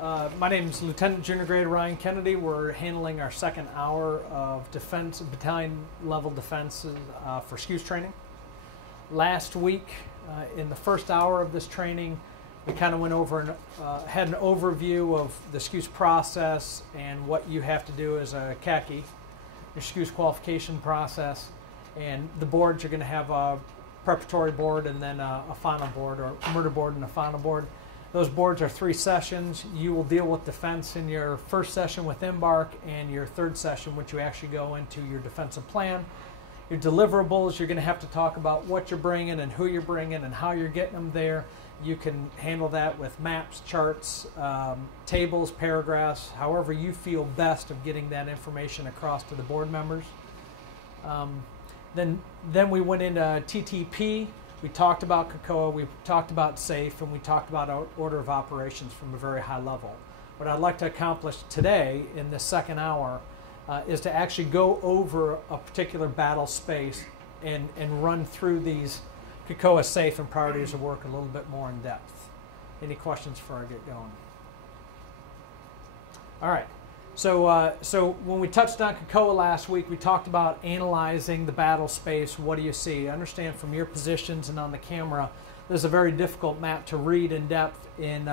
My name is Lieutenant Junior Grade Ryan Kennedy. We're handling our second hour of defense, battalion level defense for SCWS training. Last week, in the first hour of this training, we kind of went over and had an overview of the SCWS process and what you have to do as a khaki, your SCWS qualification process, and the boards. You're going to have a preparatory board and then a final board, or a murder board and a final board. Those boards are 3 sessions. You will deal with defense in your first session with Embark, and your third session, which you actually go into your defensive plan. Your deliverables, you're going to have to talk about what you're bringing and who you're bringing and how you're getting them there. You can handle that with maps, charts, tables, paragraphs, however you feel best of getting that information across to the board members. Then we went into TTP. We talked about COCOA, we talked about SAFE, and we talked about our order of operations from a very high level. What I'd like to accomplish today in this second hour is to actually go over a particular battle space and run through these COCOA, SAFE, and priorities of work a little bit more in depth. Any questions before I get going? All right. So when we touched on COCOA last week, we talked about analyzing the battle space. What do you see? Understand from your positions and on the camera, this is a very difficult map to read in depth in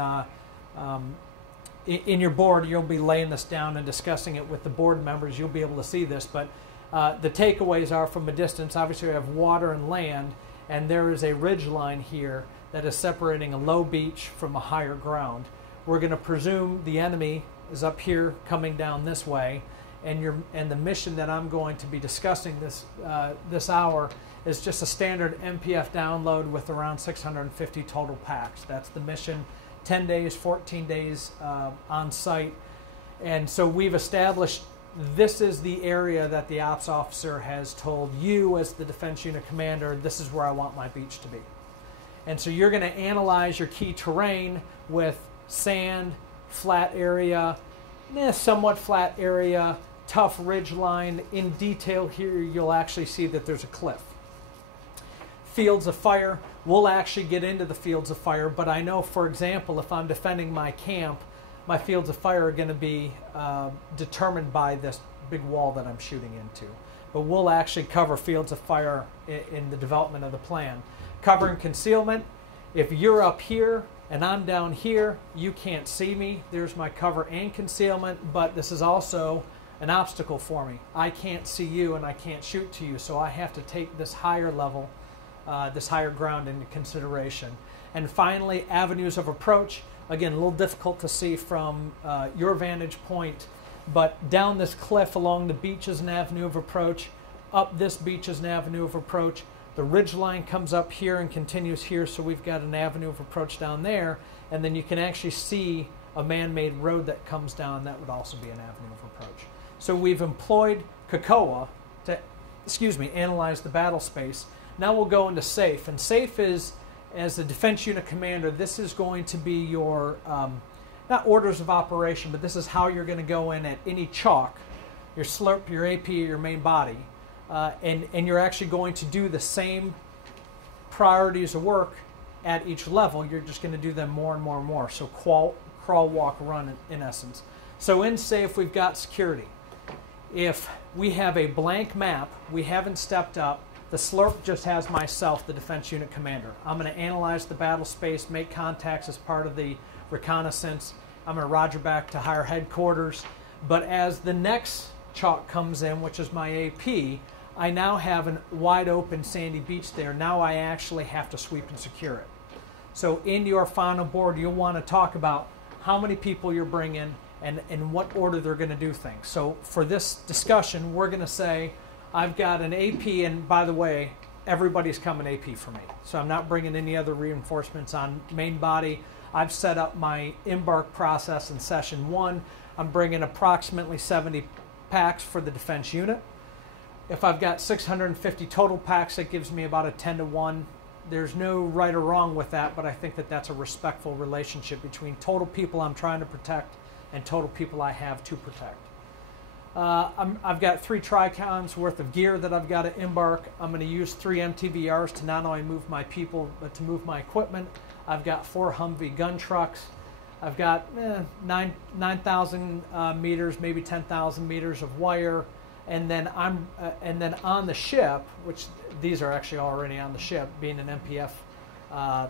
your board. You'll be laying this down and discussing it with the board members. You'll be able to see this, but the takeaways are from a distance. Obviously, we have water and land, and there is a ridge line here that is separating a low beach from a higher ground. We're going to presume the enemy is up here coming down this way, and the mission that I'm going to be discussing this hour is just a standard MPF download with around 650 total packs. That's the mission, 10 days, 14 days on site. And so we've established this is the area that the ops officer has told you as the defense unit commander, this is where I want my beach to be. And so you're going to analyze your key terrain with sand, flat area, somewhat flat area, tough ridge line. In detail here, you'll actually see that there's a cliff. Fields of fire, we'll actually get into the fields of fire, but I know, for example, if I'm defending my camp, my fields of fire are going to be determined by this big wall that I'm shooting into. But we'll actually cover fields of fire in the development of the plan. Cover and concealment, if you're up here and I'm down here, you can't see me. There's my cover and concealment, but this is also an obstacle for me. I can't see you and I can't shoot to you, so I have to take this higher level, this higher ground into consideration. And finally, avenues of approach. Again, a little difficult to see from your vantage point, but down this cliff along the beach is an avenue of approach. Up this beach is an avenue of approach. The ridge line comes up here and continues here, so we've got an avenue of approach down there, and then you can actually see a man-made road that comes down. That would also be an avenue of approach. So we've employed COCOA to, analyze the battle space. Now we'll go into SAFE, and SAFE is, as a defense unit commander, this is going to be your, not orders of operation, but this is how you're going to go in at any chalk, your slurp, your AP, or your main body. And you're actually going to do the same priorities of work at each level. You're just going to do them more and more and more. So crawl, walk, run in essence. So in SAFE, we've got security. If we have a blank map, we haven't stepped up, the slurp just has myself, the defense unit commander. I'm going to analyze the battle space, make contacts as part of the reconnaissance. I'm going to roger back to higher headquarters. But as the next chalk comes in, which is my AP, I now have a wide open sandy beach there. Now I actually have to sweep and secure it. So in your final board, you'll want to talk about how many people you're bringing and in what order they're going to do things. So for this discussion, we're going to say, I've got an AP, and by the way, everybody's coming AP for me. So I'm not bringing any other reinforcements on main body. I've set up my embark process in session 1. I'm bringing approximately 70 packs for the defense unit. If I've got 650 total packs, that gives me about a 10-to-1. There's no right or wrong with that, but I think that that's a respectful relationship between total people I'm trying to protect and total people I have to protect. I've got 3 Tricons worth of gear that I've got to embark. I'm going to use 3 MTVRs to not only move my people, but to move my equipment. I've got 4 Humvee gun trucks. I've got 9,000 meters, maybe 10,000 meters of wire, and then and then on the ship, which these are actually already on the ship, being an MPF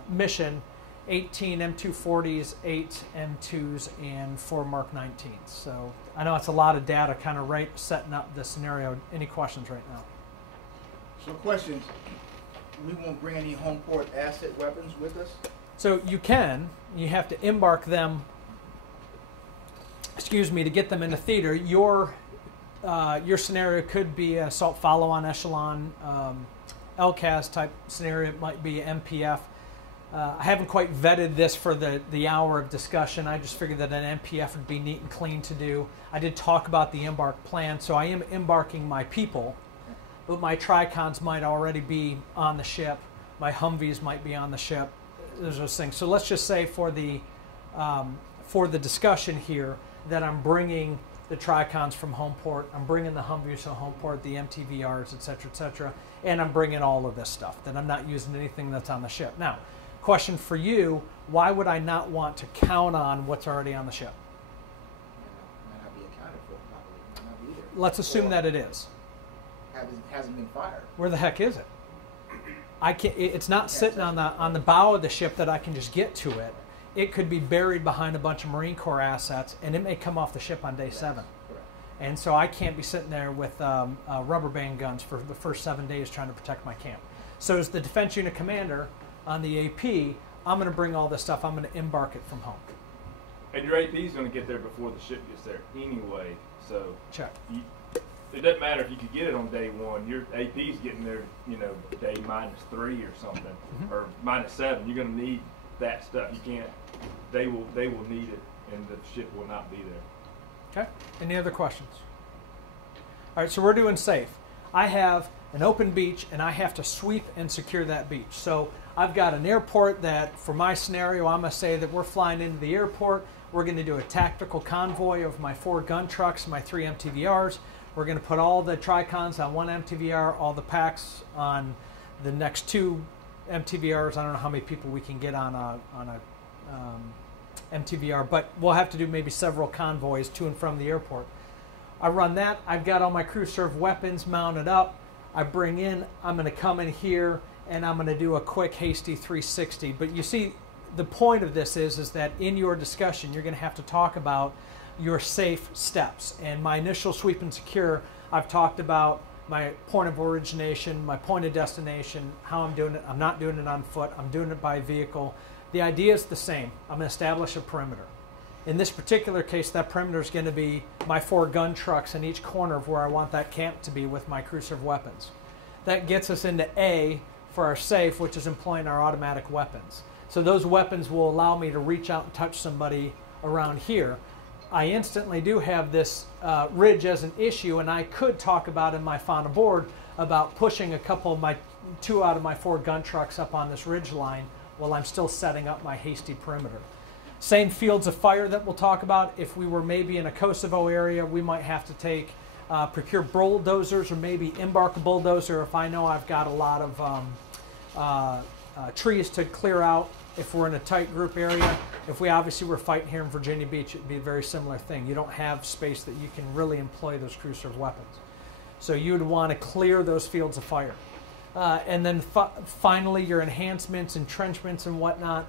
mission, 18 M240s, 8 M2s, and 4 Mark 19s. So I know it's a lot of data, kind of setting up the scenario. Any questions right now? So questions. We won't bring any home port asset weapons with us? So you can. You have to embark them, excuse me, to get them into theater. Your scenario could be an assault follow-on echelon, LCAS type scenario. It might be MPF. I haven't quite vetted this for the hour of discussion. I just figured that an MPF would be neat and clean to do. I did talk about the embark plan, so I am embarking my people, but my Tricons might already be on the ship. My Humvees might be on the ship. There's those things. So let's just say for the discussion here that I'm bringing the Tricons from home port, I'm bringing the Humvees from home port, the MTVRs, et cetera, and I'm bringing all of this stuff, that I'm not using anything that's on the ship. Now, question for you, why would I not want to count on what's already on the ship? Might not be accounted for, probably. Might not be either. Let's assume that it is. Hasn't been fired. Where the heck is it? It's not sitting on the bow of the ship that I can just get to it. It could be buried behind a bunch of Marine Corps assets, and it may come off the ship on day 7. Correct. And so I can't be sitting there with rubber band guns for the first 7 days trying to protect my camp. So as the defense unit commander on the AP, I'm going to bring all this stuff. I'm going to embark it from home. And your AP is going to get there before the ship gets there anyway. So check. It doesn't matter if you could get it on day 1. Your AP's getting there, day -3 or something, or -7. You're going to need that stuff. You can't. They will need it, and the ship will not be there. Okay. Any other questions? All right. So we're doing safe. I have an open beach, and I have to sweep and secure that beach. So I've got an airport that, for my scenario, I'm going to say that we're flying into the airport. We're going to do a tactical convoy of my 4 gun trucks, my 3 MTVRs. We're going to put all the Tricons on 1 MTVR, all the packs on the next 2 MTVRs. I don't know how many people we can get on a MTVR, but we'll have to do maybe several convoys to and from the airport. I run that. I've got all my crew serve weapons mounted up. I'm going to come in here, and I'm going to do a quick hasty 360. But you see, the point of this is that in your discussion, you're going to have to talk about your safe steps. And my initial sweep and secure, I've talked about my point of origination, my point of destination, how I'm doing it. I'm not doing it on foot. I'm doing it by vehicle. The idea is the same. I'm going to establish a perimeter. In this particular case, that perimeter is going to be my 4 gun trucks in each corner of where I want that camp to be with my crew serve weapons. That gets us into A for our safe, which is employing our automatic weapons. So those weapons will allow me to reach out and touch somebody around here. I instantly do have this ridge as an issue, and I could talk about in my final board about pushing a couple of my 2 out of my 4 gun trucks up on this ridge line while I'm still setting up my hasty perimeter. Same fields of fire that we'll talk about. If we were maybe in a Kosovo area, we might have to procure bulldozers, or maybe embark a bulldozer if I know I've got a lot of trees to clear out. If we're in a tight group area, if we obviously were fighting here in Virginia Beach, it'd be a very similar thing. You don't have space that you can really employ those crew serve weapons. So you would want to clear those fields of fire. And then finally, your enhancements, entrenchments, and whatnot.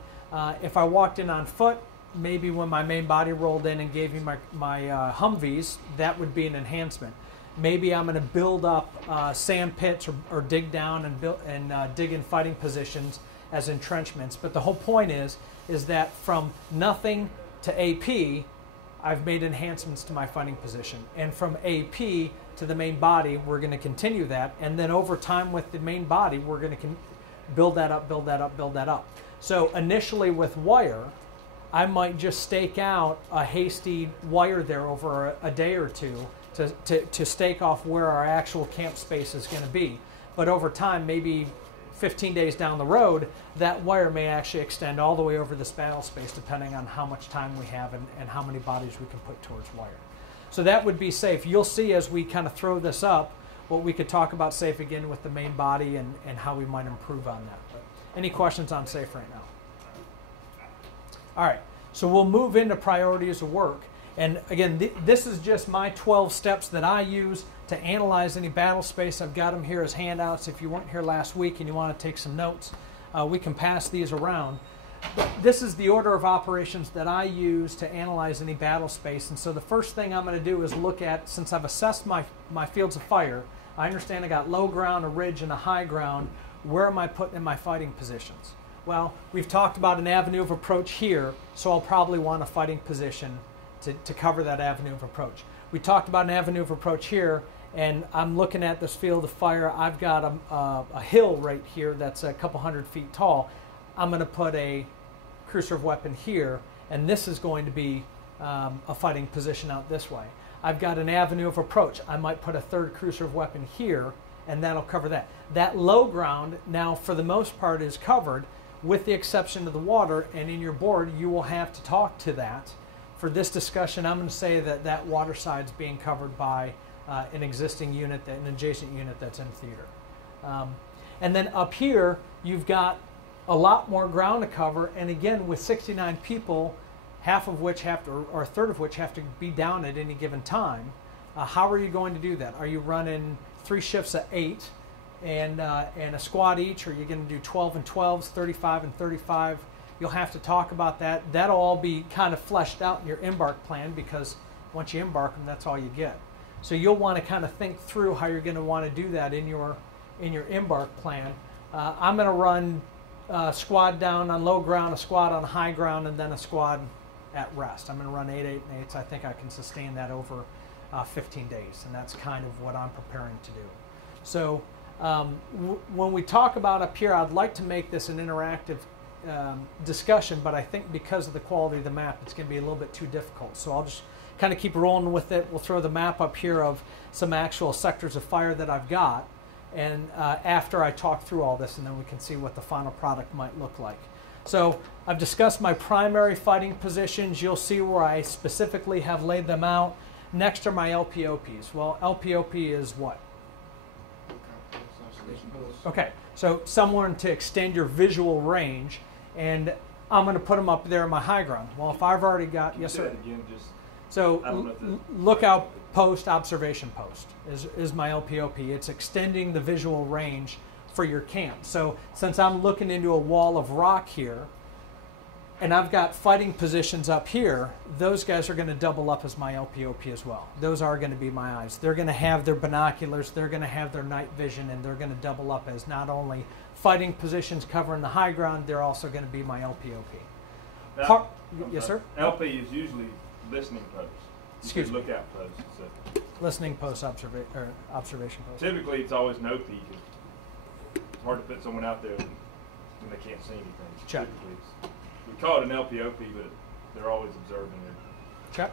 If I walked in on foot, maybe when my main body rolled in and gave me my Humvees, that would be an enhancement. Maybe I'm going to build up sand pits or dig down and dig in fighting positions as entrenchments. But the whole point is that from nothing to AP, I've made enhancements to my fighting position. And from AP to the main body, we're going to continue that. And then over time with the main body, we're going to build that up, build that up, build that up. So initially with wire, I might just stake out a hasty wire there over a day or two to stake off where our actual camp space is going to be. But over time, maybe 15 days down the road, that wire may actually extend all the way over this battle space, depending on how much time we have and how many bodies we can put towards wire. So that would be safe. You'll see as we kind of throw this up what we could talk about safe again with the main body and how we might improve on that. But any questions on safe right now? All right. So we'll move into priorities of work. And again, this is just my 12 steps that I use to analyze any battle space. I've got them here as handouts. If you weren't here last week and you want to take some notes, we can pass these around. But this is the order of operations that I use to analyze any battle space. And so the first thing I'm going to do is look at, since I've assessed my fields of fire, I understand I got low ground, a ridge, and a high ground. Where am I putting in my fighting positions? Well, we've talked about an avenue of approach here, so I'll probably want a fighting position to cover that avenue of approach. We talked about an avenue of approach here, and I'm looking at this field of fire. I've got a hill right here that's a couple hundred feet tall. I'm going to put a cruiser of weapon here, and this is going to be a fighting position out this way. I've got an avenue of approach. I might put a third cruiser of weapon here, and that'll cover that. That low ground now, for the most part, is covered, with the exception of the water, and in your board, you will have to talk to that. For this discussion, I'm going to say that that water side's being covered by an existing unit, an adjacent unit that's in theater. And then up here, you've got a lot more ground to cover, and again, with 69 people, half of which have to, or a third of which have to be down at any given time, how are you going to do that? Are you running 3 shifts of 8 and a squad each, or are you going to do 12 and 12s, 35 and 35? You'll have to talk about that. That'll all be kind of fleshed out in your embark plan, because once you embark them, that's all you get. So you'll want to kind of think through how you're going to want to do that in your embark plan. I'm going to run a squad down on low ground, a squad on high ground, and then a squad at rest. I'm going to run 8, 8, and 8s. I think I can sustain that over 15 days, and that's kind of what I'm preparing to do. So when we talk about up here, I'd like to make this an interactive discussion, but I think because of the quality of the map, it's going to be a little bit too difficult. So I'll just kind of keep rolling with it. We'll throw the map up here of some actual sectors of fire that I've got, and after I talk through all this, and then we can see what the final product might look like. So I've discussed my primary fighting positions. You'll see where I specifically have laid them out. Next are my LPOPs. Well, LPOP is what? Okay, so somewhere to extend your visual range, and I'm going to put them up there in my high ground. Well, if I've already got, yes sir. Again, just, so lookout post, observation post is my LPOP. It's extending the visual range for your camp. So since I'm looking into a wall of rock here, and I've got fighting positions up here, those guys are going to double up as my LPOP as well. Those are going to be my eyes. They're going to have their binoculars, they're going to have their night vision, and they're going to double up as not only fighting positions covering the high ground, they're also going to be my LPOP. Yes, sir? LP is usually listening post. Excuse me. Lookout post. So. Listening post, observation post. Typically, it's always an OP. It's hard to put someone out there when they can't see anything. Check. We call it an LPOP, but they're always observing it. Check.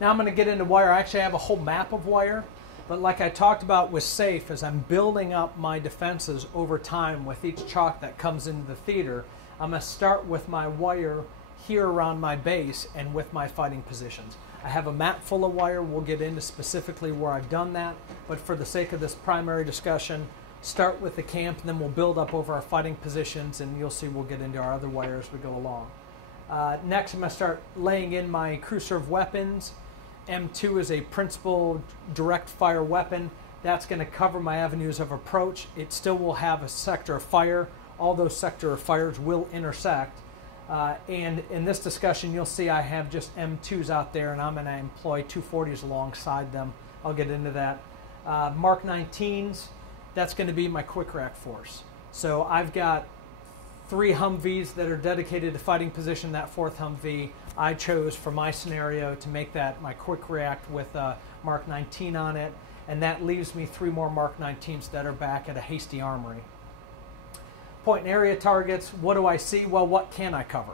Now I'm going to get into wire. I actually have a whole map of wire, but like I talked about with SAFE, as I'm building up my defenses over time with each chalk that comes into the theater, I'm going to start with my wire here around my base and with my fighting positions. I have a map full of wire. We'll get into specifically where I've done that, but for the sake of this primary discussion, start with the camp, and then we'll build up over our fighting positions, and you'll see we'll get into our other wire as we go along. Next, I'm going to start laying in my cruiser of weapons. M2 is a principal direct fire weapon. That's going to cover my avenues of approach. It still will have a sector of fire. All those sector of fires will intersect. And in this discussion, you'll see I have just M2s out there, and I'm going to employ 240s alongside them. I'll get into that. Mark 19s. That's going to be my quick react force. So I've got 3 Humvees that are dedicated to fighting position. That 4th Humvee I chose for my scenario to make that my quick react with Mark 19 on it, and that leaves me 3 more Mark 19s that are back at a hasty armory. Point and area targets, what do I see? Well, what can I cover?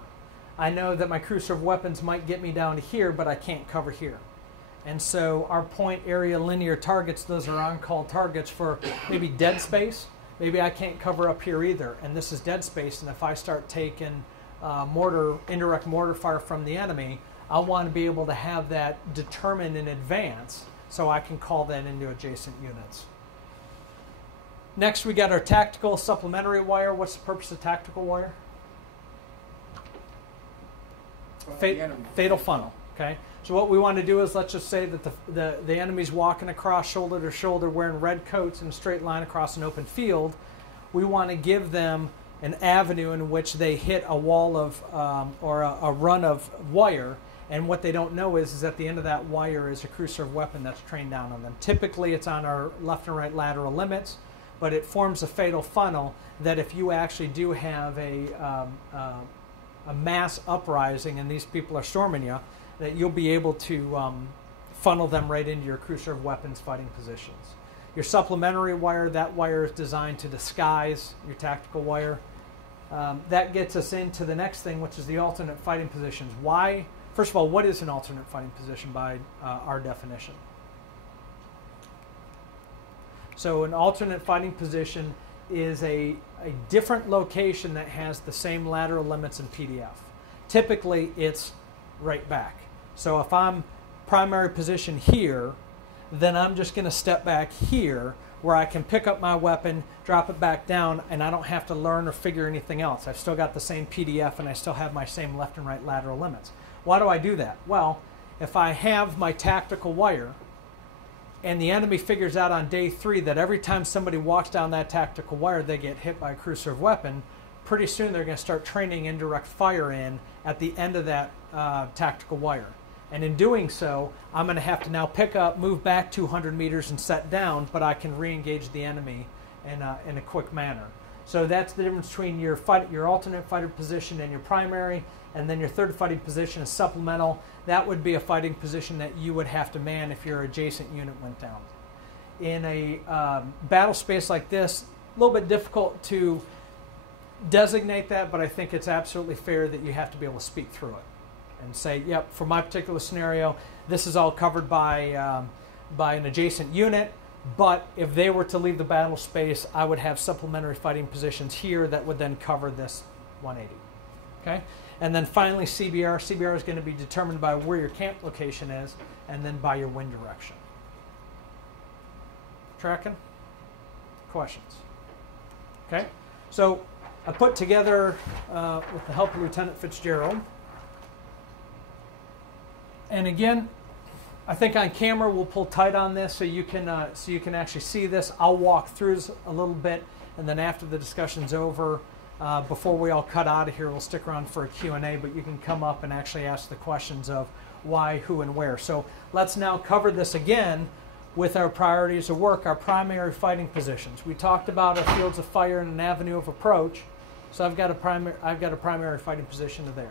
I know that my cruiser of weapons might get me down to here, but I can't cover here. And so our point area linear targets, those are on-call targets for maybe dead space. Maybe I can't cover up here either, and this is dead space, and if I start taking indirect mortar fire from the enemy, I want to be able to have that determined in advance so I can call that into adjacent units. Next, we got our tactical supplementary wire. What's the purpose of tactical wire? the enemy. Fatal funnel. Okay. So what we want to do is, let's just say that the enemy's walking across shoulder to shoulder wearing red coats in a straight line across an open field. We want to give them an avenue in which they hit a wall of or a run of wire, and what they don't know is at the end of that wire is a crew serve weapon that's trained down on them. Typically it's on our left and right lateral limits, but it forms a fatal funnel that if you actually do have a mass uprising and these people are storming you, that you'll be able to funnel them right into your crew serve weapons fighting positions. Your supplementary wire, that wire is designed to disguise your tactical wire. That gets us into the next thing, which is the alternate fighting positions. Why? First of all, what is an alternate fighting position by our definition? So an alternate fighting position is a different location that has the same lateral limits in PDF. Typically, it's right back. So if I'm primary position here, then I'm just going to step back here where I can pick up my weapon, drop it back down, and I don't have to learn or figure anything else. I've still got the same PDF and I still have my same left and right lateral limits. Why do I do that? Well, if I have my tactical wire and the enemy figures out on day 3 that every time somebody walks down that tactical wire they get hit by a crew serve weapon, pretty soon they're going to start training indirect fire in at the end of that tactical wire. And in doing so, I'm going to have to now pick up, move back 200 meters and set down, but I can re-engage the enemy in a quick manner. So that's the difference between your alternate fighter position and your primary, and then your third fighting position is supplemental. That would be a fighting position that you would have to man if your adjacent unit went down. In a battle space like this, a little bit difficult to designate that, but I think it's absolutely fair that you have to be able to speak through it and say, yep, for my particular scenario, this is all covered by an adjacent unit, but if they were to leave the battle space, I would have supplementary fighting positions here that would then cover this 180. Okay? And then finally, CBR. CBR is going to be determined by where your camp location is and then by your wind direction. Tracking? Questions? Okay? So I put together, with the help of Lieutenant Fitzgerald, and again, I think on camera we'll pull tight on this so you can actually see this. I'll walk through this a little bit, and then after the discussion's over, before we all cut out of here, we'll stick around for a Q&A, but you can come up and actually ask the questions of why, who, and where. So let's now cover this again with our priorities of work, our primary fighting positions. We talked about our fields of fire and an avenue of approach, so I've got a primary fighting position there.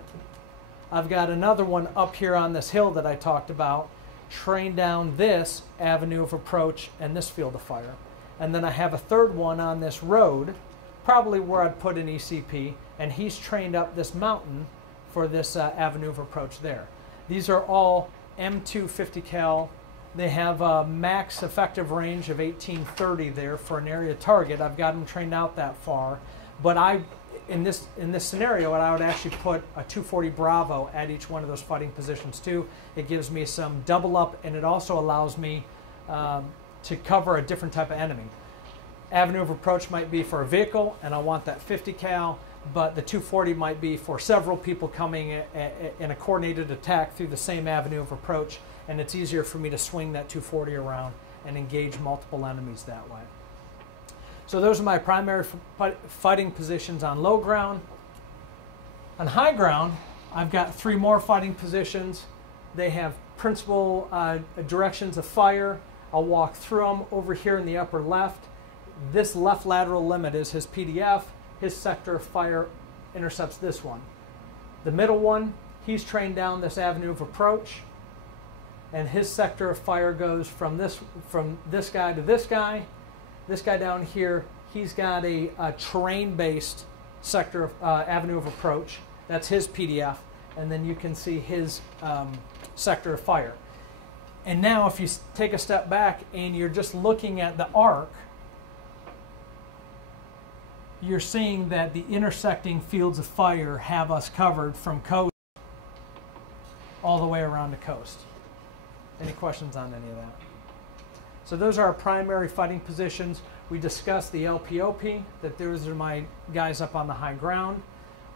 I've got another one up here on this hill that I talked about, train down this avenue of approach and this field of fire. And then I have a third one on this road, probably where I'd put an ECP, and he's trained up this mountain for this avenue of approach there. These are all M2 50 cal. They have a max effective range of 1830 there for an area target. I've got them trained out that far, but in this scenario, I would actually put a 240 Bravo at each one of those fighting positions too. It gives me some double up, and it also allows me to cover a different type of enemy. Avenue of approach might be for a vehicle, and I want that 50 cal, but the 240 might be for several people coming in a coordinated attack through the same avenue of approach, and it's easier for me to swing that 240 around and engage multiple enemies that way. So those are my primary fighting positions on low ground. On high ground, I've got 3 more fighting positions. They have principal directions of fire. I'll walk through them over here in the upper left. This left lateral limit is his PDF. His sector of fire intercepts this one. The middle one, he's trained down this avenue of approach, and his sector of fire goes from this guy to this guy. This guy down here, he's got a terrain-based sector of avenue of approach. That's his PDF, and then you can see his sector of fire. And now if you take a step back and you're just looking at the arc, you're seeing that the intersecting fields of fire have us covered from coast all the way around the coast. Any questions on any of that? So those are our primary fighting positions. We discussed the LPOP, that those are my guys up on the high ground.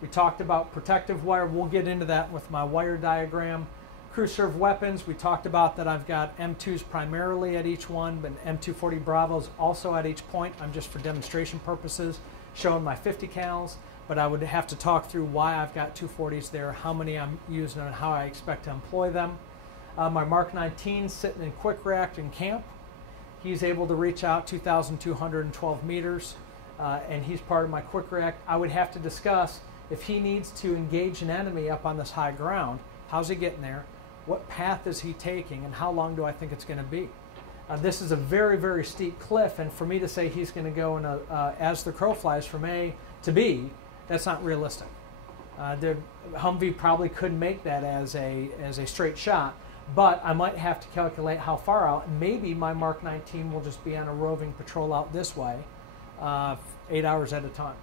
We talked about protective wire. We'll get into that with my wire diagram. Crew serve weapons, we talked about that I've got M2s primarily at each one, but M240 Bravos also at each point. I'm just for demonstration purposes showing my 50 cals, but I would have to talk through why I've got 240s there, how many I'm using, and how I expect to employ them. My Mark 19 sitting in quick react in camp. He's able to reach out 2,212 meters, and he's part of my quick react. I would have to discuss if he needs to engage an enemy up on this high ground, how's he getting there? What path is he taking, and how long do I think it's going to be? This is a very, very steep cliff, and for me to say he's going to go in as the crow flies from A to B, that's not realistic. The Humvee probably couldn't make that as a straight shot, but I might have to calculate how far out. Maybe my Mark 19 will just be on a roving patrol out this way, 8 hours at a time.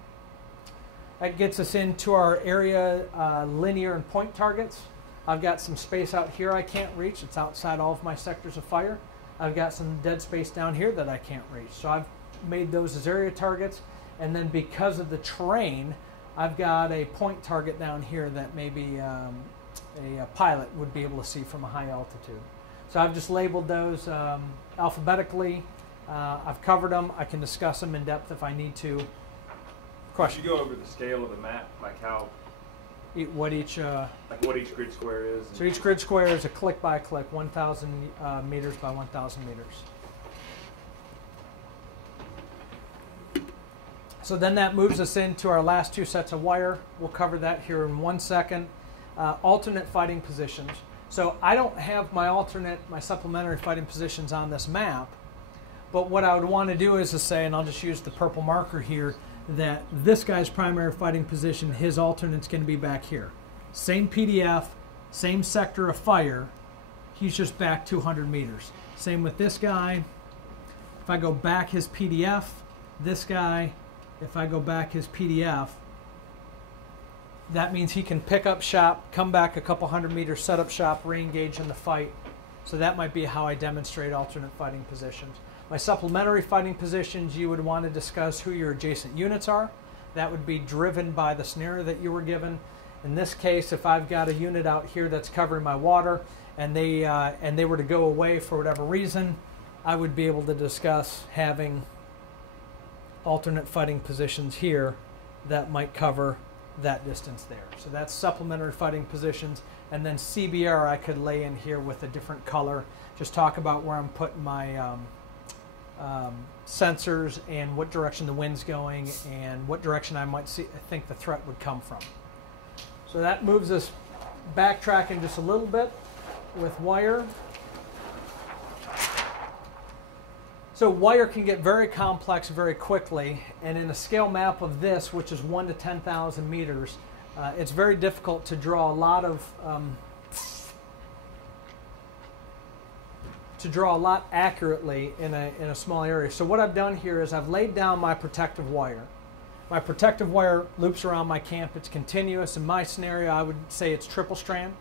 That gets us into our area linear and point targets. I've got some space out here I can't reach. It's outside all of my sectors of fire. I've got some dead space down here that I can't reach. So I've made those as area targets. And then because of the terrain, I've got a point target down here that maybe a pilot would be able to see from a high altitude. So I've just labeled those alphabetically. I've covered them. I can discuss them in depth if I need to. Question? Could you go over the scale of the map, like how... What each grid square is. So each grid square is a click by click, 1,000 meters by 1,000 meters. So then that moves us into our last two sets of wire. We'll cover that here in 1 second. Alternate fighting positions. So I don't have my supplementary fighting positions on this map, but what I would want to do is to say, and I'll just use the purple marker here, that this guy's primary fighting position, his alternate's going to be back here. Same PDF, same sector of fire, he's just back 200 meters. Same with this guy. If I go back his PDF, this guy, if I go back his PDF, that means he can pick up shop, come back a couple hundred meters, set up shop, re-engage in the fight. So that might be how I demonstrate alternate fighting positions. My supplementary fighting positions, you would want to discuss who your adjacent units are. That would be driven by the scenario that you were given. In this case, if I've got a unit out here that's covering my water and they were to go away for whatever reason, I would be able to discuss having alternate fighting positions here that might cover that distance there. So that's supplementary fighting positions. And then CBR I could lay in here with a different color. Just talk about where I'm putting my sensors and what direction the wind's going and what direction I might think the threat would come from. So that moves us backtracking just a little bit with wire. So wire can get very complex very quickly, and in a scale map of this, which is 1 to 10,000 meters, it's very difficult to draw a lot accurately in a small area. So what I've done here is I've laid down my protective wire. My protective wire loops around my camp. It's continuous. In my scenario, I would say it's triple strand,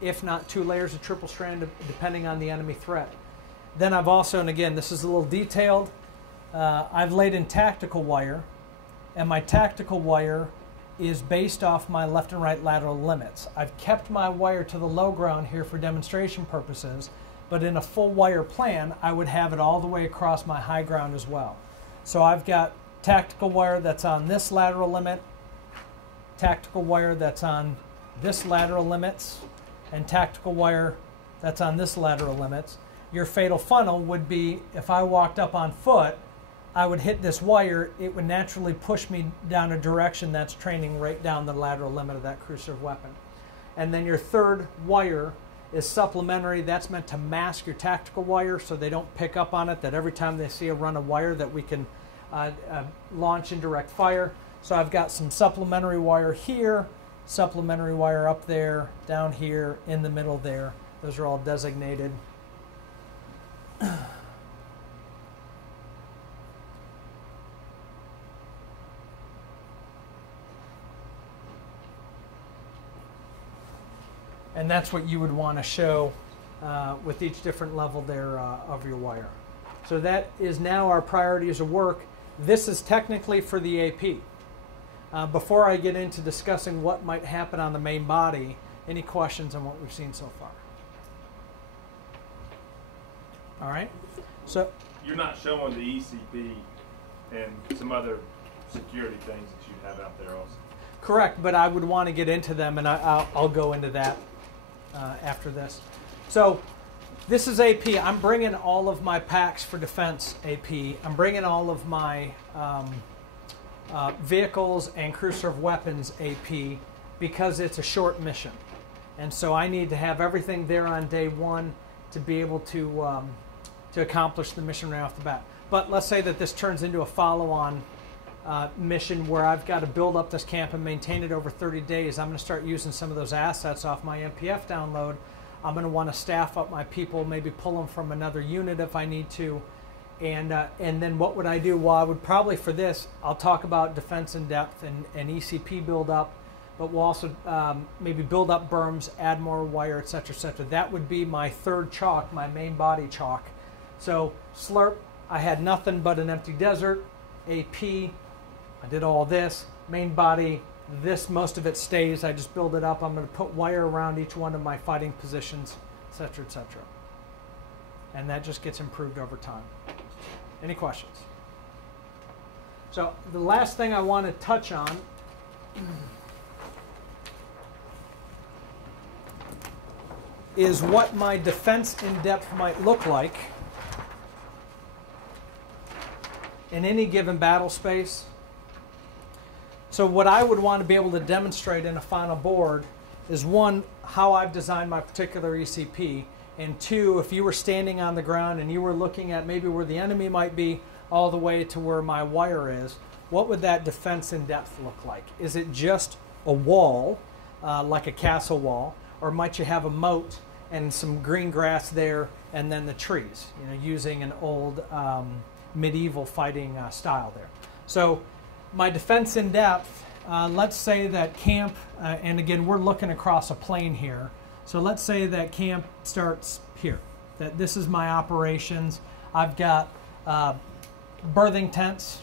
if not 2 layers of triple strand, depending on the enemy threat. Then I've also, and again, this is a little detailed, I've laid in tactical wire, and my tactical wire is based off my left and right lateral limits. I've kept my wire to the low ground here for demonstration purposes, but in a full wire plan, I would have it all the way across my high ground as well. So I've got tactical wire that's on this lateral limit, tactical wire that's on this lateral limits, and tactical wire that's on this lateral limits. Your fatal funnel would be, if I walked up on foot, I would hit this wire, it would naturally push me down a direction that's training right down the lateral limit of that crew serve weapon. And then your third wire is supplementary. That's meant to mask your tactical wire so they don't pick up on it, that every time they see a run of wire that we can launch indirect fire. So I've got some supplementary wire here, supplementary wire up there, down here, in the middle there. Those are all designated. And that's what you would want to show with each different level there of your wire. So that is now our priorities of work. This is technically for the AP. Before I get into discussing what might happen on the main body, any questions on what we've seen so far? All right. So you're not showing the ECP and some other security things that you have out there also. Correct, but I would want to get into them, and I'll go into that after this. So this is AP. I'm bringing all of my packs for defense AP. I'm bringing all of my vehicles and crew serve weapons AP because it's a short mission. And so I need to have everything there on day one to be able to accomplish the mission right off the bat. But let's say that this turns into a follow-on mission where I've got to build up this camp and maintain it over 30 days. I'm going to start using some of those assets off my MPF download. I'm going to want to staff up my people, maybe pull them from another unit if I need to. And then what would I do? Well, I would probably, for this, I'll talk about defense in depth and ECP build up, but we'll also maybe build up berms, add more wire, etc., etc. That would be my third chalk, my main body chalk. So slurp, I had nothing but an empty desert. AP, I did all this. Main body, this, most of it stays. I just build it up. I'm going to put wire around each one of my fighting positions, etc., etc. And that just gets improved over time. Any questions? So the last thing I want to touch on is what my defense in depth might look like in any given battle space. So what I would want to be able to demonstrate in a final board is, one, how I've designed my particular ECP, and two, if you were standing on the ground and you were looking at maybe where the enemy might be all the way to where my wire is, what would that defense in depth look like? Is it just a wall, like a castle wall, or might you have a moat and some green grass there and then the trees, using an old medieval fighting style there? So my defense in depth, let's say that camp, and again, we're looking across a plane here. So let's say that camp starts here, that this is my operations. I've got berthing tents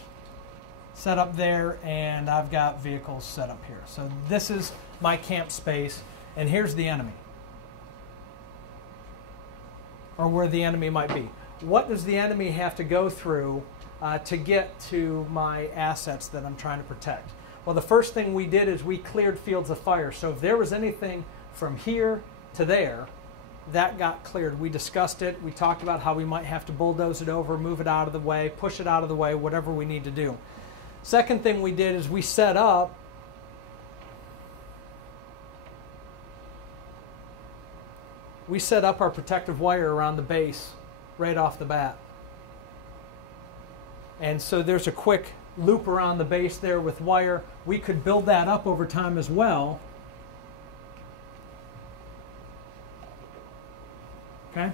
set up there, and I've got vehicles set up here. So this is my camp space, and here's the enemy, or where the enemy might be. What does the enemy have to go through to get to my assets that I'm trying to protect? Well, the first thing we did is we cleared fields of fire. So if there was anything from here to there, that got cleared. We discussed it. We talked about how we might have to bulldoze it over, move it out of the way, push it out of the way, whatever we need to do. Second thing we did is we set up our protective wire around the base right off the bat. And so there's a quick loop around the base there with wire. We could build that up over time as well. Okay.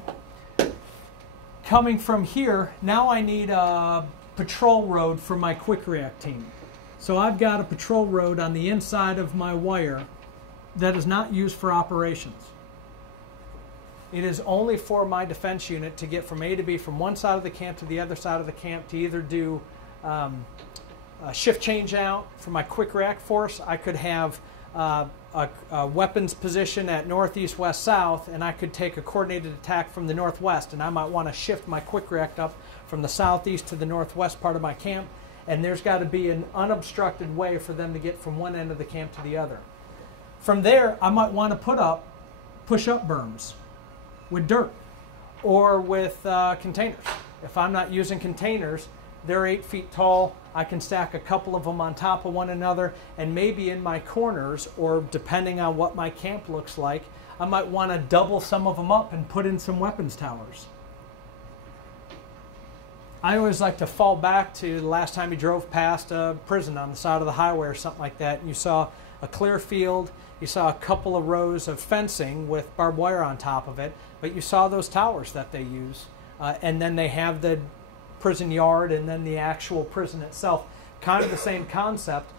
Coming from here, now I need a patrol road for my quick react team. So I've got a patrol road on the inside of my wire that is not used for operations. It is only for my defense unit to get from A to B, from one side of the camp to the other side of the camp, to either do a shift change out for my quick react force. I could have a weapons position at northeast, west, south, and I could take a coordinated attack from the northwest, and I might want to shift my quick react up from the southeast to the northwest part of my camp, and there's got to be an unobstructed way for them to get from one end of the camp to the other. From there, I might want to push up berms with dirt or with containers. If I'm not using containers, they're 8 feet tall. I can stack a couple of them on top of one another, and maybe in my corners, or depending on what my camp looks like, I might want to double some of them up and put in some weapons towers. I always like to fall back to the last time you drove past a prison on the side of the highway or something like that, and you saw a clear field, you saw a couple of rows of fencing with barbed wire on top of it, but you saw those towers that they use, and then they have the prison yard and then the actual prison itself. Kind of the same concept.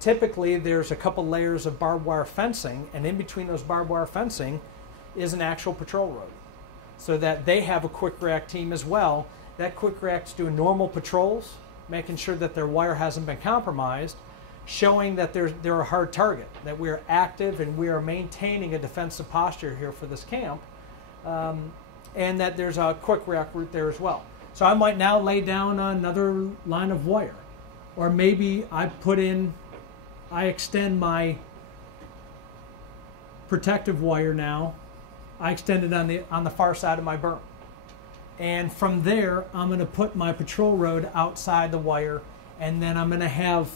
Typically there's a couple layers of barbed wire fencing, and in between those barbed wire fencing is an actual patrol road, so that they have a quick react team as well. That quick react's doing normal patrols, making sure that their wire hasn't been compromised, showing that they're a hard target, that we are active and we are maintaining a defensive posture here for this camp, and that there's a quick react route there as well. So I might now lay down another line of wire, or maybe I extend my protective wire now. I extend it on the far side of my berm. And from there, I'm going to put my patrol road outside the wire, and then I'm going to have,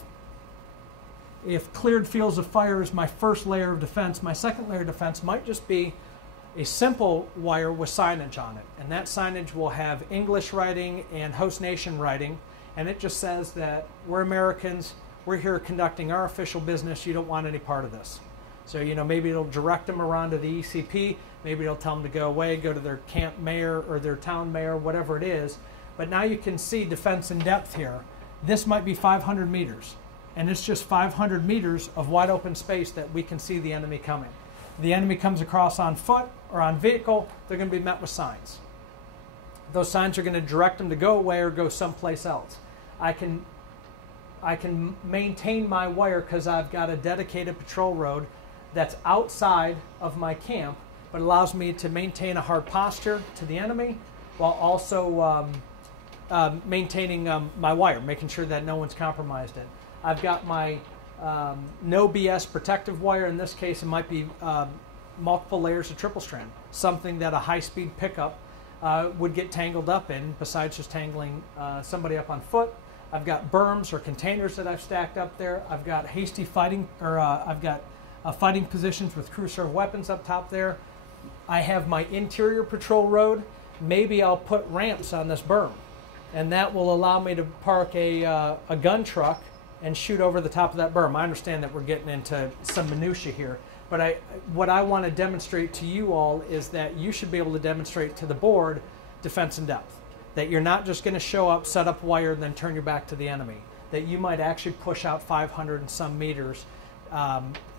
if cleared fields of fire is my first layer of defense, my second layer of defense might just be a simple wire with signage on it. And that signage will have English writing and host nation writing, and it just says that we're Americans, we're here conducting our official business, you don't want any part of this. So, you know, maybe it'll direct them around to the ECP, maybe it'll tell them to go away, go to their camp mayor or their town mayor, whatever it is. But now you can see defense in depth here. This might be 500 meters, and it's just 500 meters of wide open space that we can see the enemy coming. The enemy comes across on foot or on vehicle, they're going to be met with signs. Those signs are going to direct them to go away or go someplace else. I can maintain my wire because I've got a dedicated patrol road that's outside of my camp, but allows me to maintain a hard posture to the enemy while also maintaining my wire, making sure that no one's compromised it. I've got my no BS protective wire. In this case, it might be multiple layers of triple strand, something that a high-speed pickup would get tangled up in, besides just tangling somebody up on foot. I've got berms or containers that I've stacked up there. I've got hasty fighting, or I've got fighting positions with crew serve weapons up top there. I have my interior patrol road. Maybe I'll put ramps on this berm, and that will allow me to park a gun truck and shoot over the top of that berm. I understand that we're getting into some minutia here, but what I want to demonstrate to you all is that you should be able to demonstrate to the board defense in depth. That you're not just going to show up, set up wire, and then turn your back to the enemy. That you might actually push out 500 and some meters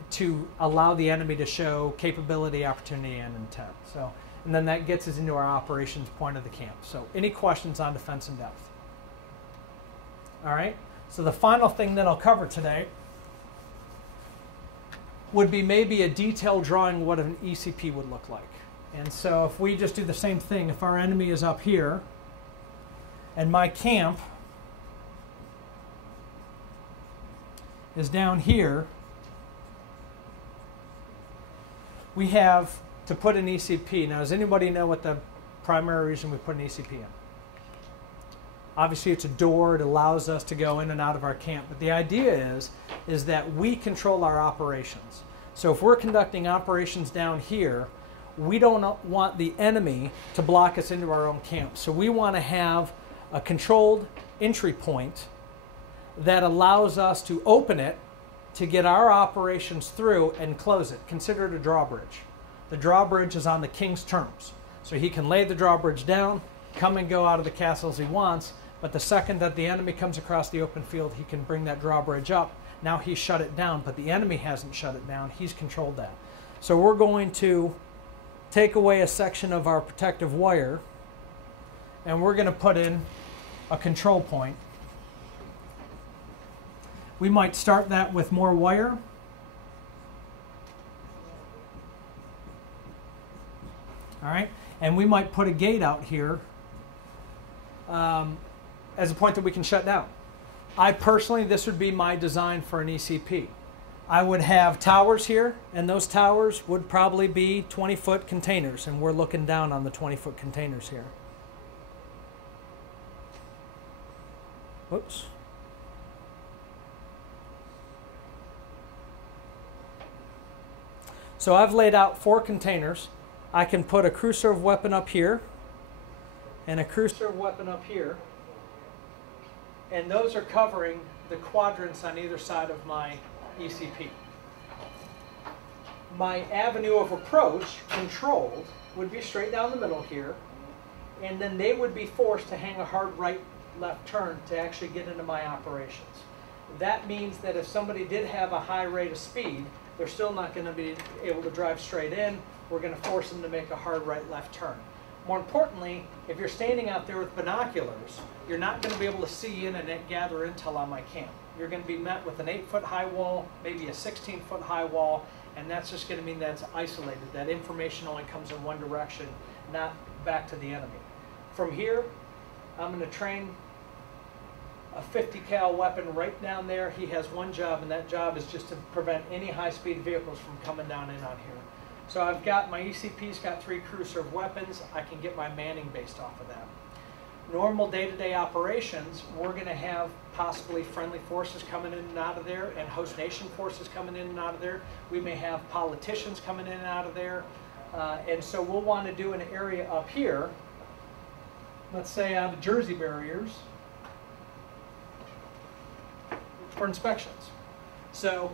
to allow the enemy to show capability, opportunity, and intent. So, and then that gets us into our operations point of the camp. So any questions on defense in depth? All right. So the final thing that I'll cover today would be maybe a detailed drawing of what an ECP would look like. And so if we just do the same thing, if our enemy is up here and my camp is down here, we have to put an ECP. Now, does anybody know what the primary reason we put an ECP in? Obviously, it's a door. It allows us to go in and out of our camp. But the idea is that we control our operations. So if we're conducting operations down here, we don't want the enemy to block us into our own camp. So we want to have a controlled entry point that allows us to open it to get our operations through and close it. Consider it a drawbridge. The drawbridge is on the king's terms. So he can lay the drawbridge down, come and go out of the castle as he wants, but the second that the enemy comes across the open field, he can bring that drawbridge up. Now he's shut it down, but the enemy hasn't shut it down. He's controlled that. So we're going to take away a section of our protective wire, and we're going to put in a control point. We might start that with more wire. All right, and we might put a gate out here as a point that we can shut down. I personally, this would be my design for an ECP. I would have towers here, and those towers would probably be 20-foot containers, and we're looking down on the 20-foot containers here. Whoops. So I've laid out 4 containers. I can put a crew serve weapon up here and a crew serve weapon up here. And those are covering the quadrants on either side of my ECP. My avenue of approach, controlled, would be straight down the middle here. And then they would be forced to hang a hard right-left turn to actually get into my operations. That means that if somebody did have a high rate of speed, they're still not going to be able to drive straight in. We're going to force them to make a hard right-left turn. More importantly, if you're standing out there with binoculars, you're not going to be able to see in and gather intel on my camp. you're going to be met with an 8-foot high wall, maybe a 16-foot high wall, and that's just going to mean that it's isolated. That information only comes in one direction, not back to the enemy. From here, I'm going to train a 50 cal weapon right down there. He has one job, and that job is just to prevent any high-speed vehicles from coming down in on here. So I've got my ECP's got 3 crew serve weapons. I can get my manning based off of that. Normal day-to-day operations, we're going to have possibly friendly forces coming in and out of there and host nation forces coming in and out of there. We may have politicians coming in and out of there. And so we'll want to do an area up here, let's say out of Jersey barriers, for inspections. So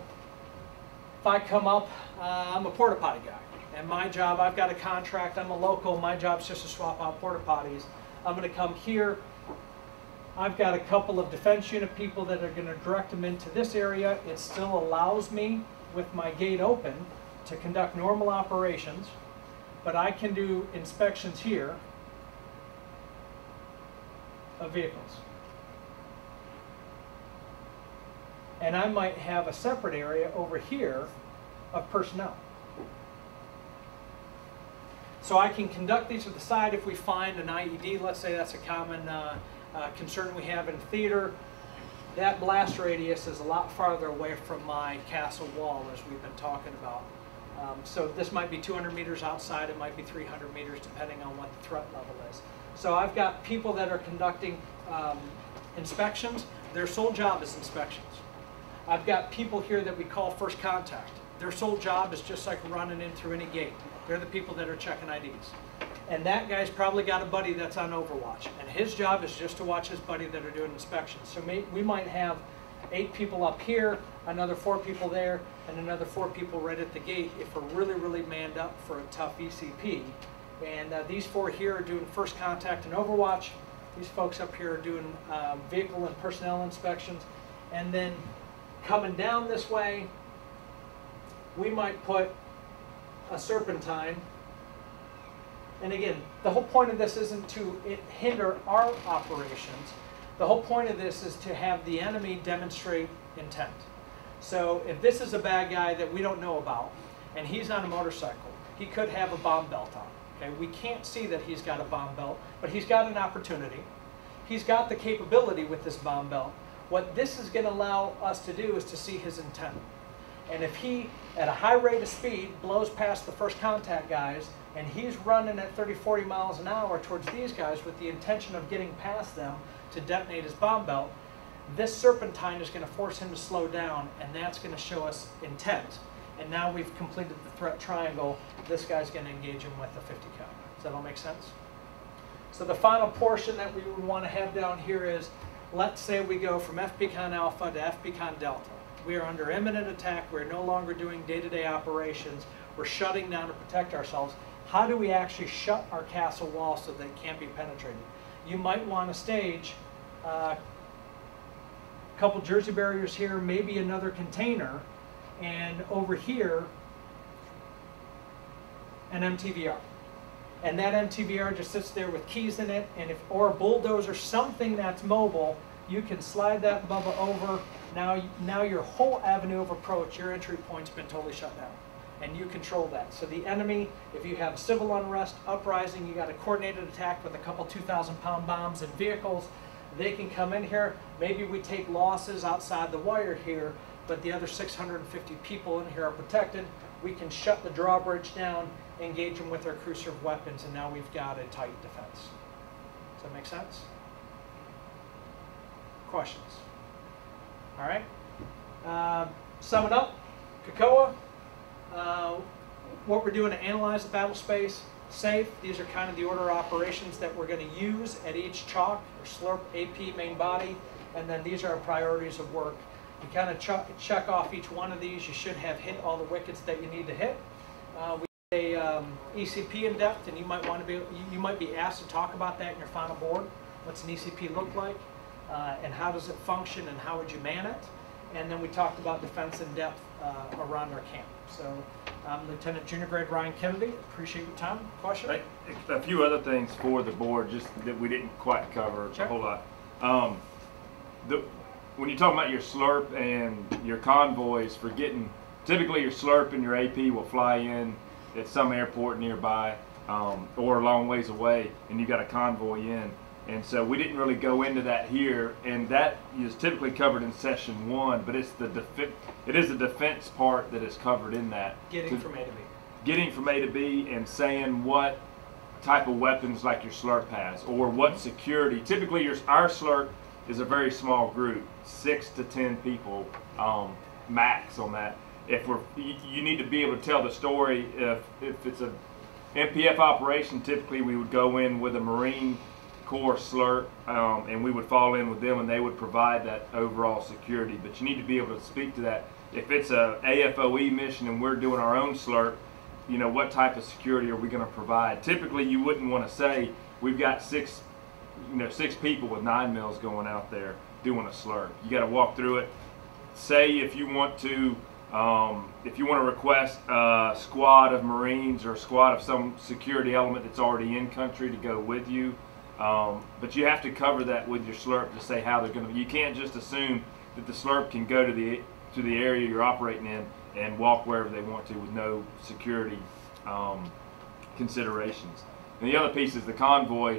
if I come up, I'm a porta potty guy. And my job, I've got a contract, I'm a local, my job's just to swap out porta potties. I'm going to come here. I've got a couple of defense unit people that are going to direct them into this area. It still allows me, with my gate open, to conduct normal operations, but I can do inspections here of vehicles. And I might have a separate area over here of personnel. So I can conduct these to the side if we find an IED. Let's say that's a common concern we have in theater. That blast radius is a lot farther away from my castle wall, as we've been talking about. So this might be 200 meters outside, it might be 300 meters, depending on what the threat level is. So I've got people that are conducting inspections. Their sole job is inspections. I've got people here that we call first contact. Their sole job is just like running in through any gate. They're the people that are checking IDs. And that guy's probably got a buddy that's on Overwatch. And his job is just to watch his buddy that are doing inspections. So we might have 8 people up here, another 4 people there, and another 4 people right at the gate if we're really, really manned up for a tough ECP. And these 4 here are doing first contact and Overwatch. These folks up here are doing vehicle and personnel inspections. And then coming down this way, we might put a serpentine. And again, the whole point of this isn't to hinder our operations. The whole point of this is to have the enemy demonstrate intent. So if this is a bad guy that we don't know about, and he's on a motorcycle, he could have a bomb belt on. Okay, we can't see that he's got a bomb belt, but he's got an opportunity. He's got the capability with this bomb belt. What this is going to allow us to do is to see his intent. And if he, at a high rate of speed, blows past the first contact guys, and he's running at 30, 40 miles an hour towards these guys with the intention of getting past them to detonate his bomb belt, this serpentine is going to force him to slow down, and that's going to show us intent. And now we've completed the threat triangle. This guy's going to engage him with a 50 cal. Does that all make sense? So the final portion that we would want to have down here is, let's say we go from FPCon Alpha to FPCon Delta. We are under imminent attack. We're no longer doing day-to-day operations. We're shutting down to protect ourselves. How do we actually shut our castle wall so that it can't be penetrated? You might want to stage a couple Jersey barriers here, maybe another container, and over here, an MTVR. And that MTVR just sits there with keys in it, and or a bulldozer, something that's mobile, you can slide that bubba over. Now your whole avenue of approach, your entry point's been totally shut down. And you control that. So the enemy, if you have civil unrest, uprising, you got a coordinated attack with a couple 2,000-pound bombs and vehicles, they can come in here. Maybe we take losses outside the wire here, but the other 650 people in here are protected. We can shut the drawbridge down, engage them with our crew serve weapons, and now we've got a tight defense. Does that make sense? Questions? All right. Sum it up. KOA. What we're doing to analyze the battle space, safe. These are kind of the order of operations that we're going to use at each chalk or slurp AP main body, and then these are our priorities of work. You kind of check off each one of these. You should have hit all the wickets that you need to hit. We did a ECP in depth, and you might be asked to talk about that in your final board. What's an ECP look like, and how does it function, and how would you man it? And then we talked about defense in depth around our camp. So I'm Lieutenant Junior Grade Ryan Kennedy. Appreciate your time. Question? A few other things for the board, just that we didn't quite cover a whole lot. when you're talking about your slurp and your convoys for getting, typically your slurp and your AP will fly in at some airport nearby or a long ways away, and you got a convoy in. And so we didn't really go into that here, and that is typically covered in session 1, but it's it is the defense part that is covered in that. Getting from A to B. Getting from A to B and saying what type of weapons like your slurp has, or what security. Typically our slurp is a very small group, 6 to 10 people max on that. If you need to be able to tell the story. If it's a MPF operation, typically we would go in with a Marine Corps slurp, and we would fall in with them, and they would provide that overall security. But you need to be able to speak to that. If it's a AFOE mission and we're doing our own slurp, you know, what type of security are we going to provide? Typically, you wouldn't want to say we've got 6 people with 9 mils going out there doing a slurp. You got to walk through it. Say if you want to request a squad of Marines or a squad of some security element that's already in country to go with you. But you have to cover that with your slurp to say how they're going to. You can't just assume that the slurp can go to the area you're operating in and walk wherever they want to with no security considerations. And the other piece is the convoy.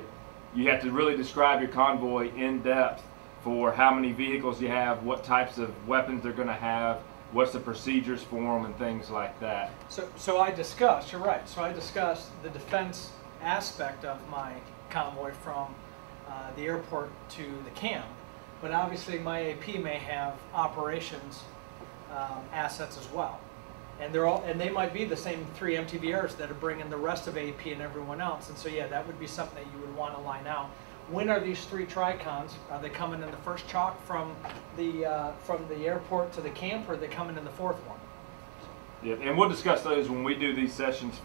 You have to really describe your convoy in depth for how many vehicles you have, what types of weapons they're going to have, what's the procedures for them, and things like that. So I discussed, you're right, so I discussed the defense aspect of my convoy from the airport to the camp, but obviously my AP may have operations assets as well, and they might be the same 3 MTVRs that are bringing the rest of AP and everyone else, and so yeah, that would be something that you would want to line out. When are these 3 Tricons? Are they coming in the first chalk from the airport to the camp, or are they coming in the 4th one? Yeah, and we'll discuss those when we do these sessions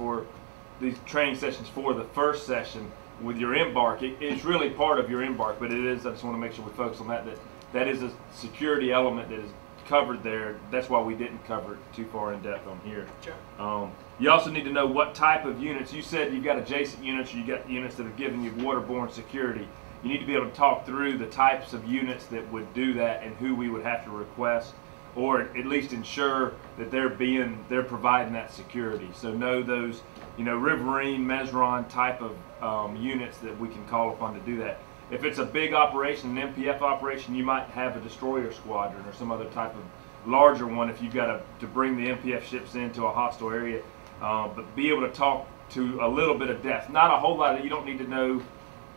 these training sessions for the first session with your embark. It's really part of your embark, but it is, I just want to make sure we focus on that is a security element that is covered there. That's why we didn't cover it too far in depth on here. Sure. You also need to know what type of units. You said you've got adjacent units, or you got units that are giving you waterborne security. You need to be able to talk through the types of units that would do that and who we would have to request, or at least ensure that they're providing that security. So know those, Riverine, Mesron type of units that we can call upon to do that. If it's a big operation, an MPF operation, you might have a destroyer squadron or some other type of larger one if you've got to bring the MPF ships into a hostile area. But be able to talk to a little bit of depth. Not a whole lot. You don't need to know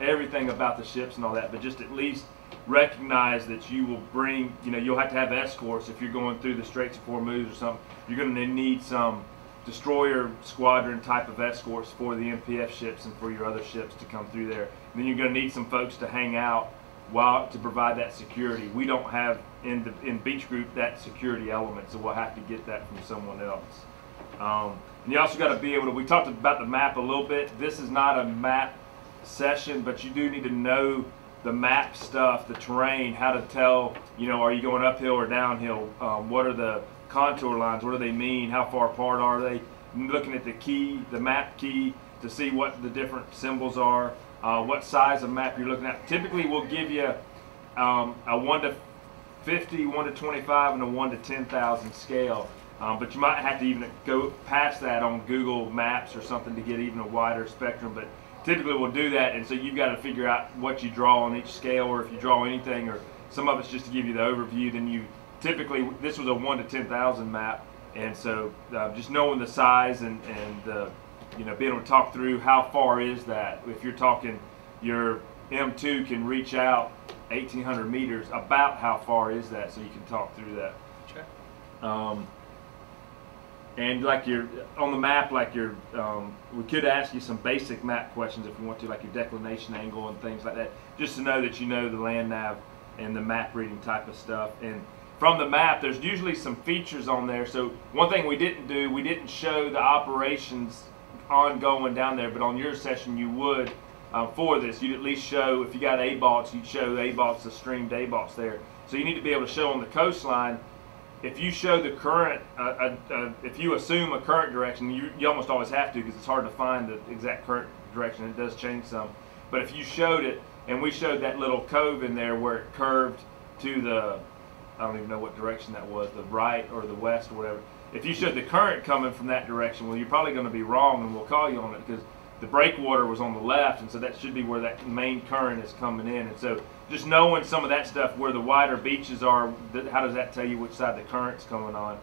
everything about the ships and all that, but just at least recognize that you will bring, you'll have to have escorts if you're going through the Straits of Hormuz or something. You're going to need some destroyer squadron type of escorts for the MPF ships and for your other ships to come through there. And then you're going to need some folks to hang out to provide that security. We don't have in Beach Group that security element, so we'll have to get that from someone else. And you also got to be able to, we talked about the map a little bit. This is not a map session, but you do need to know the map stuff, the terrain, how to tell, are you going uphill or downhill? What are the contour lines? What do they mean? How far apart are they? Looking at the map key to see what the different symbols are, what size of map you're looking at. Typically we'll give you a 1 to 50, 1 to 25, and a 1 to 10,000 scale. But you might have to even go past that on Google Maps or something to get even a wider spectrum. But typically we'll do that, and so you've got to figure out what you draw on each scale, or if you draw anything, or some of it's just to give you the overview. Then you typically, this was a 1 to 10,000 map, and so just knowing the size and being able to talk through how far is that. If you're talking your M2 can reach out 1,800 meters, about how far is that, so you can talk through that. Sure. And like on the map, we could ask you some basic map questions if you want to, like your declination angle and things like that, just to know that you know the land nav and the map reading type of stuff. And from the map, there's usually some features on there. So one thing we didn't do, we didn't show the operations ongoing down there, but on your session you would. For this, you'd at least show, if you got ABOTs, you'd show ABOTs, the streamed ABOTs there. So you need to be able to show on the coastline. If you show the current, if you assume a current direction, you almost always have to, because it's hard to find the exact current direction. It does change some. But if you showed it, and we showed that little cove in there where it curved to I don't even know what direction that was, the right or the west or whatever. If you showed the current coming from that direction, well, you're probably going to be wrong, and we'll call you on it because the breakwater was on the left, and so that should be where that main current is coming in. And so just knowing some of that stuff, where the wider beaches are, how does that tell you which side the current's coming on?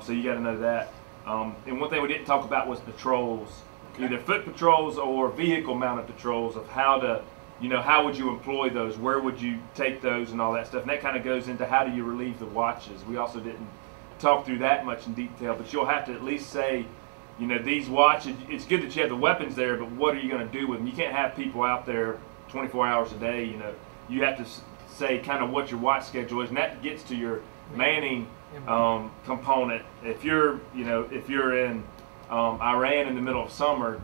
So you got to know that. And one thing we didn't talk about was patrols, either foot patrols or vehicle-mounted patrols, of how to, you know, how would you employ those? Where would you take those and all that stuff? And that kind of goes into how do you relieve the watches. We also didn't talk through that much in detail, but you'll have to at least say, you know, these watches, it's good that you have the weapons there, but what are you going to do with them? You can't have people out there 24 hours a day, you know. You have to say kind of what your watch schedule is, and that gets to your manning component. If you're, you know, if you're in Iran in the middle of summer,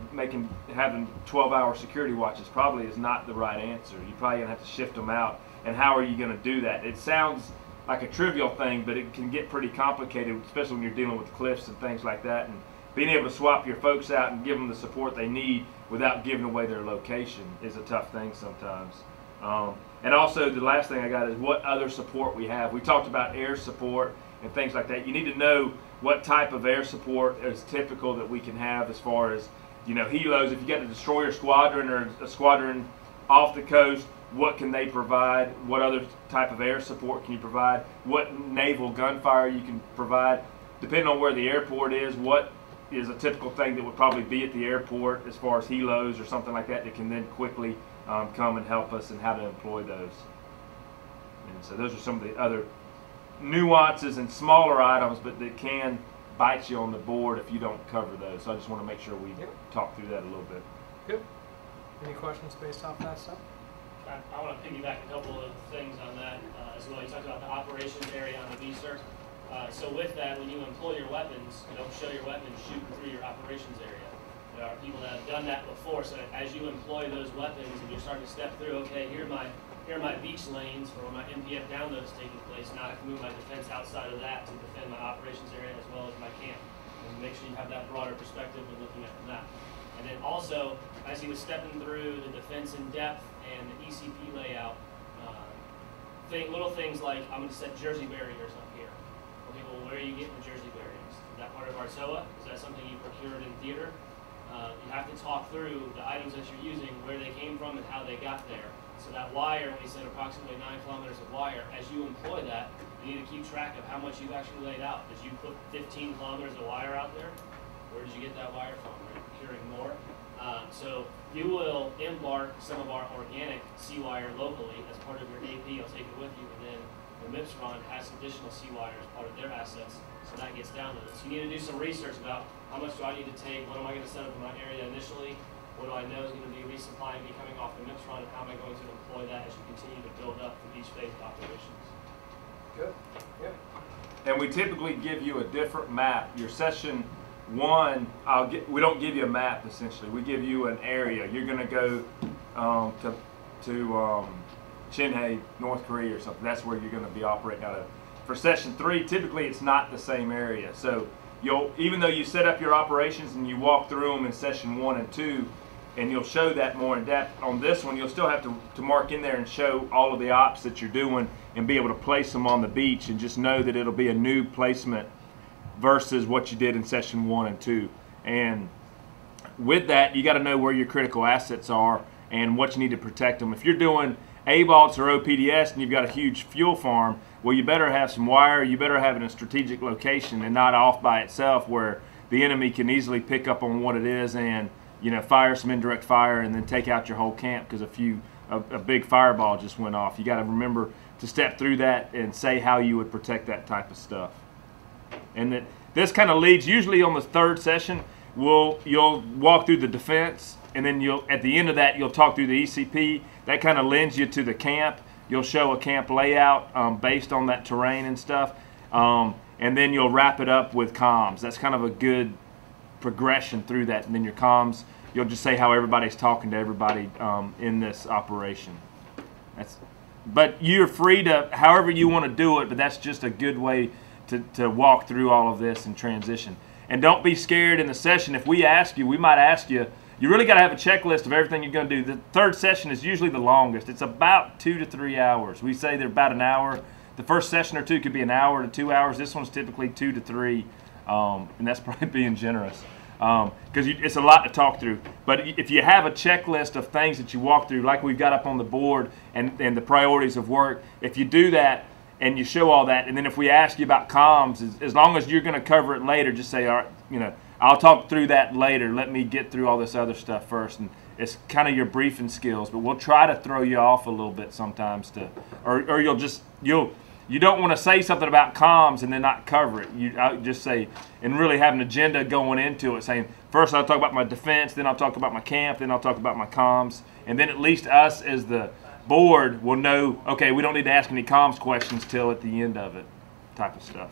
having 12-hour security watches probably is not the right answer. You're probably going to have to shift them out, and how are you going to do that? It sounds like a trivial thing, but it can get pretty complicated, especially when you're dealing with cliffs and things like that. And being able to swap your folks out and give them the support they need without giving away their location is a tough thing sometimes. And also, the last thing I got is what other support we have. We talked about air support and things like that. You need to know what type of air support is typical that we can have, as far as, you know, helos. If you got a destroyer squadron or a squadron off the coast, what can they provide? What other type of air support can you provide? What naval gunfire you can provide? Depending on where the airport is, what is a typical thing that would probably be at the airport as far as helos or something like that can then quickly come and help us, and how to employ those. And so those are some of the other nuances and smaller items, but that can bite you on the board if you don't cover those. So I just want to make sure we talk through that a little bit. Good. Any questions based off that stuff? I want to piggyback a couple of things on that as well. You talked about the operations area on the beach, sir. So with that, when you employ your weapons, you don't show your weapons shooting through your operations area. There are people that have done that before, so as you employ those weapons and you're starting to step through, okay, here are my beach lanes for where my MPF download is taking place. Now I can move my defense outside of that to defend my operations area as well as my camp. And make sure you have that broader perspective when looking at the map. And then also, as he was stepping through the defense in depth and the ECP layout, little things like, I'm going to set Jersey barriers up here. Okay, well, where are you getting the Jersey barriers? Is that part of Artoa? Is that something you procured in theater? You have to talk through the items that you're using, where they came from and how they got there. So that wire, when he said approximately 9 kilometers of wire, as you employ that, you need to keep track of how much you've actually laid out. Did you put 15 kilometers of wire out there? Where did you get that wire from? Are you procuring more? So you will embark some of our organic sea wire locally as part of your AP. You'll take it with you, and then the MIPSRON has additional sea wire as part of their assets, so that gets downloaded. So you need to do some research about how much do I need to take, what am I going to set up in my area initially, what do I know is going to be resupply and be coming off the MIPSRON, and how am I going to employ that as you continue to build up the beach phase operations. Good. Yep. And we typically give you a different map. Your session 1, we don't give you a map essentially. We give you an area. You're going to go to Chinhae, North Korea or something. That's where you're going to be operating out of. For session 3, typically it's not the same area. So even though you set up your operations and you walk through them in session 1 and 2, and you'll show that more in depth, on this one you'll still have to mark in there and show all of the ops that you're doing and be able to place them on the beach, and just know that it'll be a new placement versus what you did in session 1 and 2. And with that, you got to know where your critical assets are and what you need to protect them. If you're doing ABOLTs or OPDS and you've got a huge fuel farm, well, you better have some wire. You better have it in a strategic location and not off by itself, where the enemy can easily pick up on what it is and, you know, fire some indirect fire and then take out your whole camp because a big fireball just went off. You got to remember to step through that and say how you would protect that type of stuff. And this kind of leads, usually on the 3rd session, you'll walk through the defense, and then at the end of that you'll talk through the ECP. That kind of lends you to the camp. You'll show a camp layout based on that terrain and stuff, and then you'll wrap it up with comms. That's kind of a good progression through that. And then your comms, you'll just say how everybody's talking to everybody in this operation. But you're free to however you want to do it, but that's just a good way to walk through all of this and transition. And don't be scared in the session. If we ask you, we might ask you, you really got to have a checklist of everything you're going to do. The 3rd session is usually the longest. It's about 2 to 3 hours. We say they're about an hour. the first session or two could be an hour to 2 hours. This one's typically 2 to 3, and that's probably being generous. Because it's a lot to talk through. But if you have a checklist of things that you walk through, like we've got up on the board, and the priorities of work, if you do that and you show all that, and then if we ask you about comms, as long as you're going to cover it later, just say, all right, you know, I'll talk through that later. Let me get through all this other stuff first. And it's kind of your briefing skills, but we'll try to throw you off a little bit sometimes or you don't want to say something about comms and then not cover it. I'll just say, and really have an agenda going into it, saying, first I'll talk about my defense, then I'll talk about my camp, then I'll talk about my comms. And then at least us as the board will know, okay, we don't need to ask any comms questions till at the end of it, type of stuff.